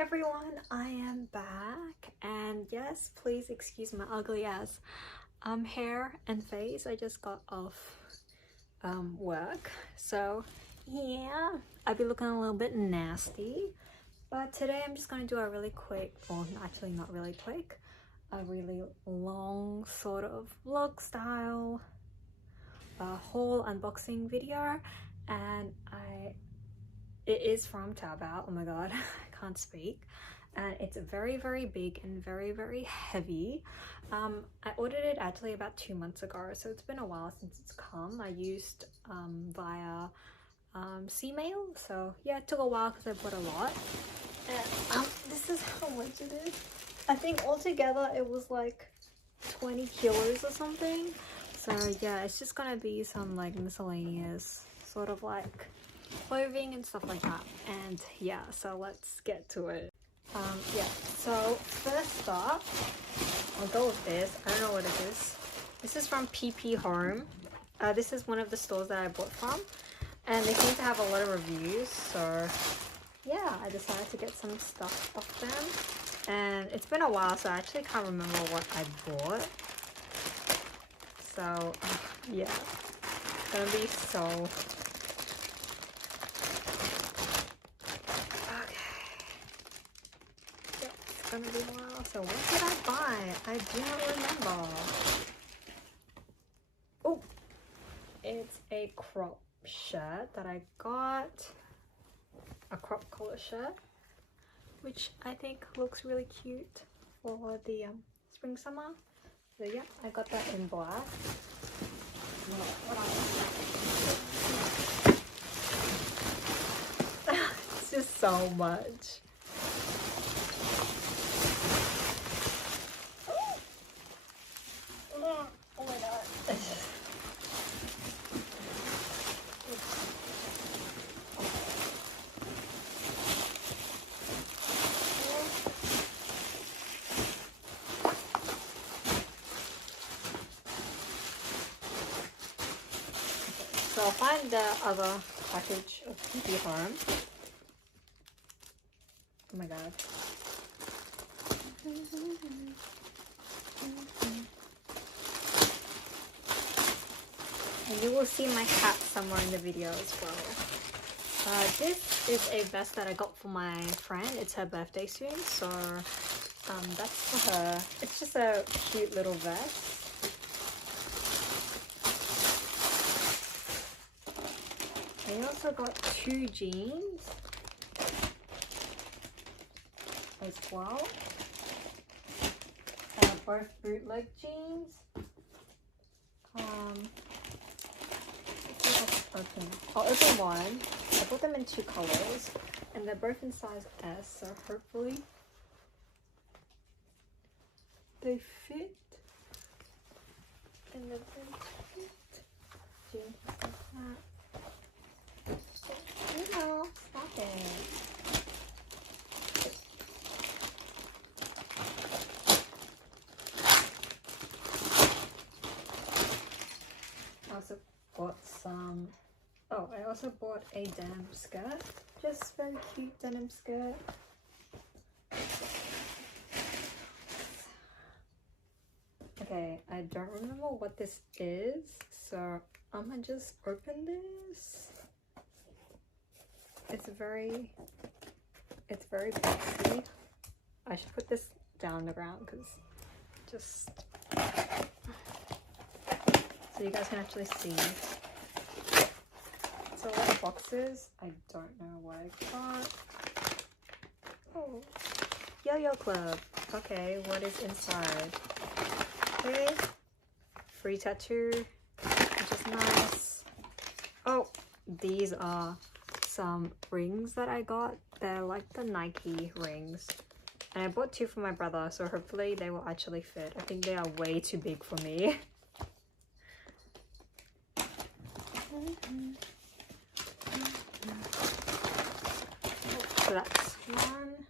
everyone, I am back, and yes, please excuse my ugly ass hair and face. I just got off work, so yeah, I'll be looking a little bit nasty, but today I'm just going to do a really quick, or actually not really quick, a really long sort of vlog style haul unboxing video. And it is from Taobao. Oh my god, I can't speak. And it's very big and very heavy. I ordered it actually about 2 months ago, so it's been a while since it's come. I used via C-mail, so yeah, it took a while because I bought a lot. And this is how much it is. I think altogether it was like 20 kilos or something. So yeah, it's just gonna be some like miscellaneous sort of like clothing and stuff like that. And yeah, so let's get to it. Yeah, so first up, I'll go with this. I don't know what it is. This is from pphome. This is one of the stores that I bought from, and they seem to have a lot of reviews, so yeah, I decided to get some stuff off them. And it's been a while, so I actually can't remember what I bought. So yeah, it's gonna be so gonna be a while. So what did I buy? I do not remember. Oh, it's a crop shirt that I got. A crop collar shirt, which I think looks really cute for the spring summer. So yeah, I got that in black. It's just so much. Oh my god. So I'll find the other package of pphome. Oh my god. And you will see my cat somewhere in the video as well. This is a vest that I got for my friend. It's her birthday soon, so that's for her. It's just a cute little vest. I also got 2 jeans as well. Both bootleg jeans. I'll open one. I bought them in 2 colors, and they're both in size S, so hopefully they fit. And then they fit. Jeans like that. You know, stop it. I also bought some. Oh, I also bought a denim skirt. Just very cute denim skirt. Okay, I don't remember what this is, so I'm gonna just open this. It's very boxy. I should put this down on the ground because just so you guys can actually see. It's a lot of boxes. I don't know what I got. Oh, Yo-Yo Club. Okay, what is inside? Okay, free tattoo, which is nice. Oh, these are some rings that I got. They're like the Nike rings. And I bought 2 for my brother, so hopefully they will actually fit. I think they are way too big for me. So that's one.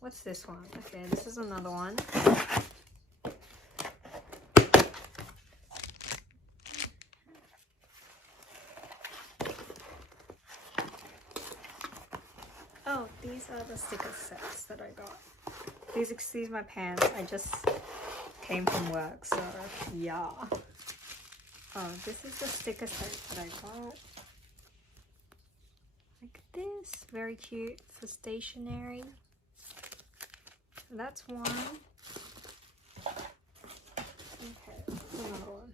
What's this one? Okay, this is another one. Oh, these are the sticker sets that I got. Please excuse my pants, I just came from work, so yeah. Oh, this is the sticker set that I got. Like this, very cute for stationery. That's one. Okay, another one.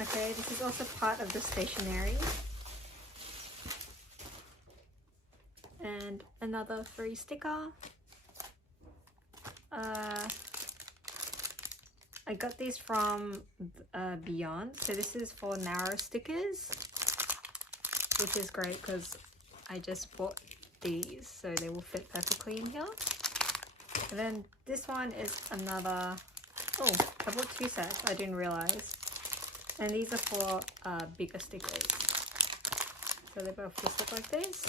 Okay, this is also part of the stationery. And another free sticker. I got these from Beyond. So this is for narrow stickers, which is great because I just bought these so they will fit perfectly in here. And then this one is another, oh, I bought two sets, I didn't realize. And these are for bigger stickers. So they both just look like this.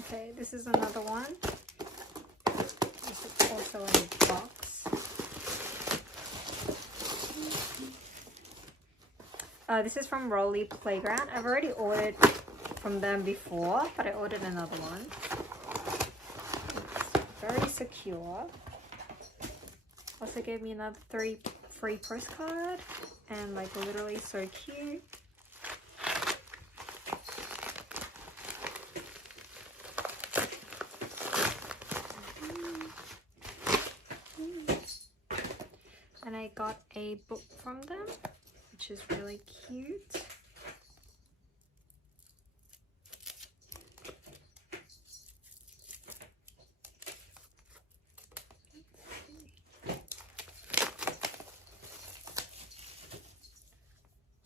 Okay, this is another one. This is also in a box. This is from Rolly Playground. I've already ordered from them before, but I ordered another one. It's very secure. Also gave me another 3 free postcard, and like literally so cute. And I got a book from them, which is really cute.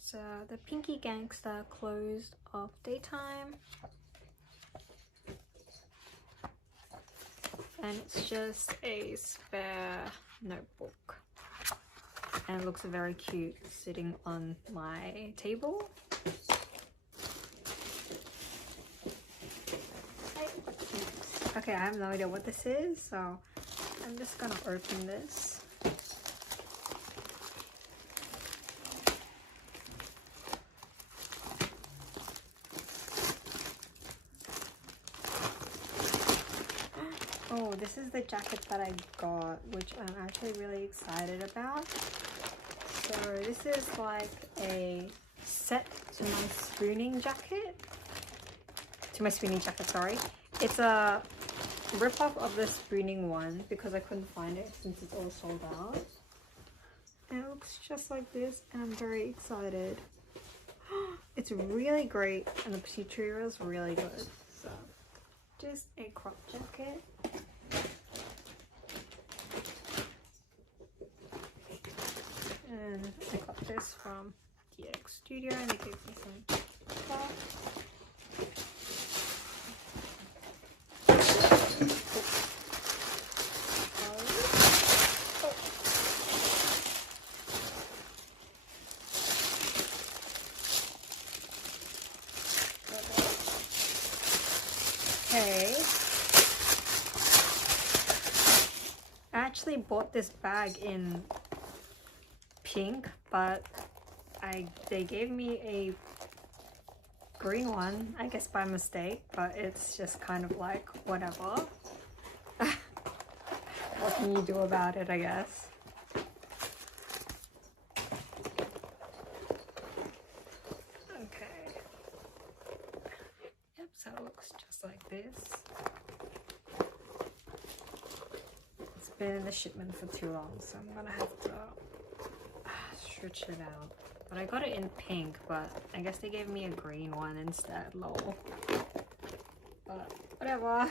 So the Pinky Gangster closed off daytime. And it's just a spare notebook. And it looks very cute sitting on my table. Okay, I have no idea what this is, so I'm just gonna open this. Oh, this is the jacket that I got, which I'm actually really excited about. So this is like a set to my spooning jacket. Sorry. It's a rip-off of the spooning one because I couldn't find it since it's all sold out. And it looks just like this, and I'm very excited. It's really great, and the material is really good. So, just a crop jacket. And I got this from DX Studio, and they gave me some cloth. Okay. I actually bought this bag in pink, but they gave me a green one, I guess by mistake, but it's just kind of like whatever. What can you do about it, I guess? Okay. Yep, so it looks just like this. It's been in the shipment for too long, so I'm gonna have to stretch it out. But I got it in pink, but I guess they gave me a green one instead, lol. But whatever.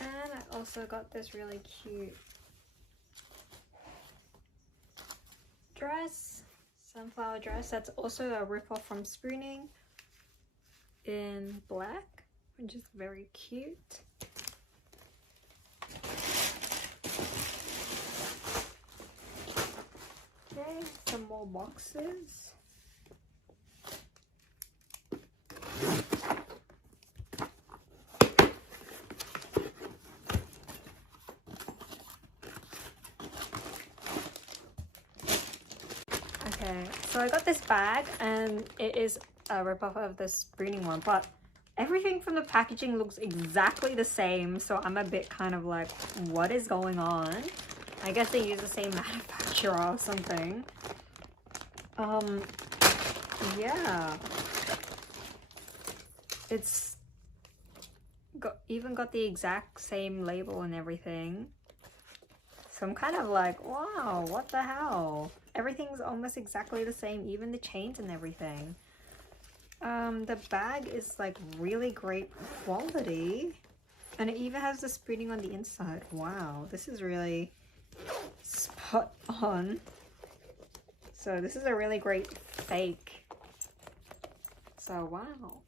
And I also got this really cute dress, sunflower dress. That's also a rip-off from Spooning in black, which is very cute. some more boxes. Okay, so I got this bag and it is a ripoff of the spooning one, but everything from the packaging looks exactly the same, so I'm a bit kind of like, what is going on? I guess they use the same manufacturer or something. Yeah. It's even got the exact same label and everything. So I'm kind of like, wow, what the hell? Everything's almost exactly the same, even the chains and everything. The bag is like really great quality. And it even has the spooning on the inside. Wow, this is really spot on. So this is a really great fake. So wow.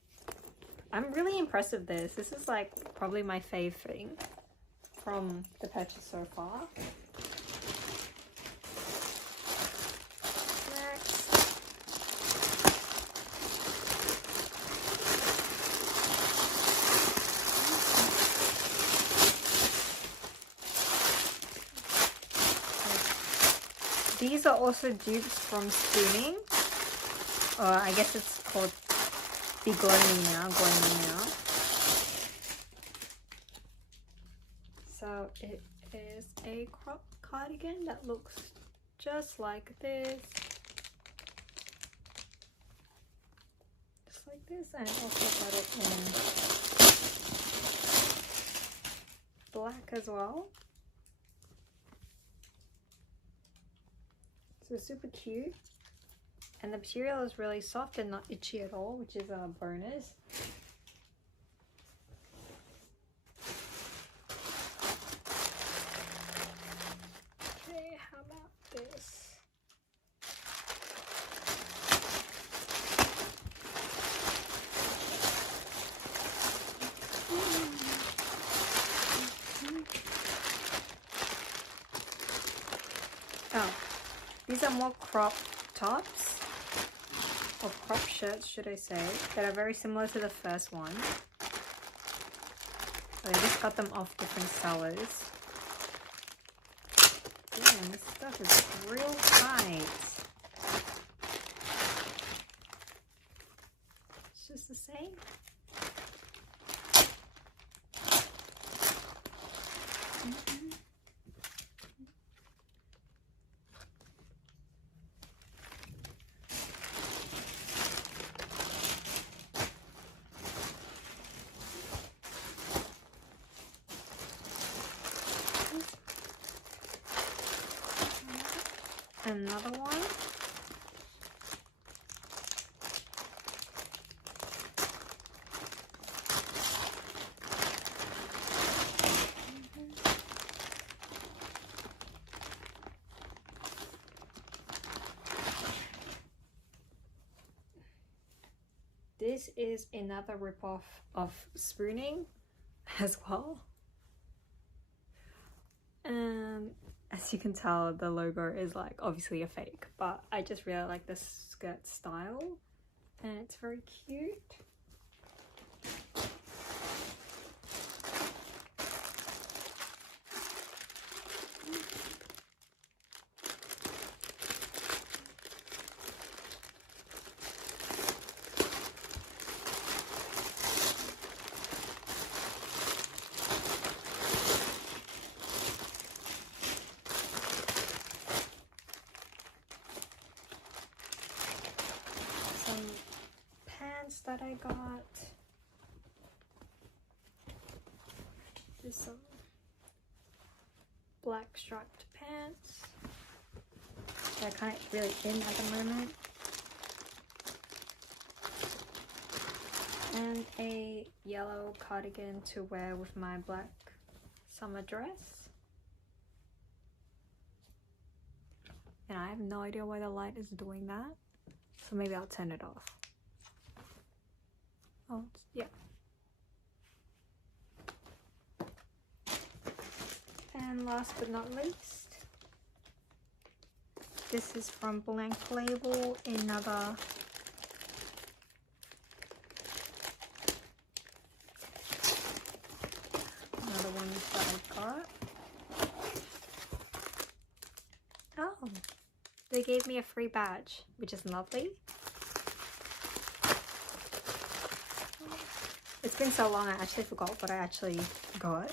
I'm really impressed with this. This is like probably my fave thing from the purchase so far. These are also dupes from spooning, or I guess it's called Be Glowing Now, Glowing Now. So it is a crop cardigan that looks just like this. Just like this, and I also got it in black as well. So super cute, and the material is really soft and not itchy at all, which is a bonus. Okay, how about this? Oh. These are more crop tops, or crop shirts should I say, that are very similar to the first one. So I just got them off different sellers. Damn, this stuff is real tight. It's just the same. Another one. This is another ripoff of spooning as well. As you can tell, the logo is like obviously a fake, but I just really like the skirt style and it's very cute. That I got. Just some black striped pants. They're kind of really in at the moment. And a yellow cardigan to wear with my black summer dress. And I have no idea why the light is doing that. So maybe I'll turn it off. Oh, yeah. And last but not least, This is from Blank Label, another one that I got. Oh, they gave me a free badge, which is lovely. It's been so long I actually forgot what I actually got.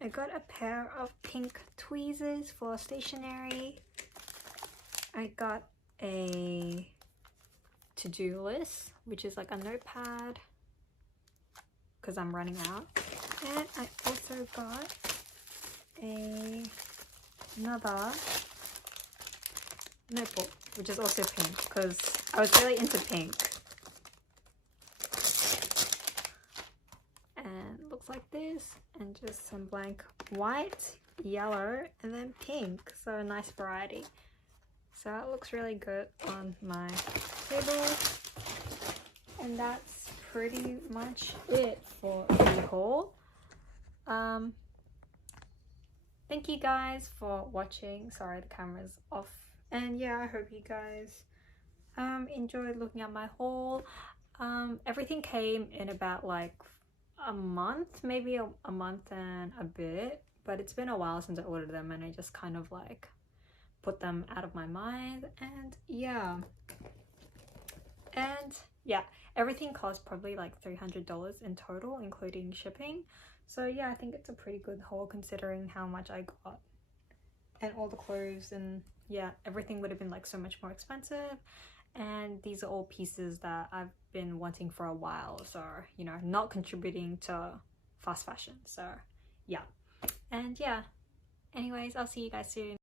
I got a pair of pink tweezers for stationery. I got a to-do list, which is like a notepad because I'm running out. And I also got another notebook, which is also pink because I was really into pink. And it looks like this, and just some blank white, yellow, and then pink. So a nice variety. So it looks really good on my table. And that's pretty much it for the haul. Thank you guys for watching. Sorry, the camera's off. And yeah, I hope you guys enjoyed looking at my haul. Everything came in about like a month, maybe a month and a bit, but it's been a while since I ordered them, and I just kind of like put them out of my mind. And yeah, everything cost probably like $300 in total, including shipping. So yeah, I think it's a pretty good haul considering how much I got and all the clothes, and yeah, everything would have been like so much more expensive. And these are all pieces that I've been wanting for a while, so you know, not contributing to fast fashion. So yeah, and yeah, anyways, I'll see you guys soon.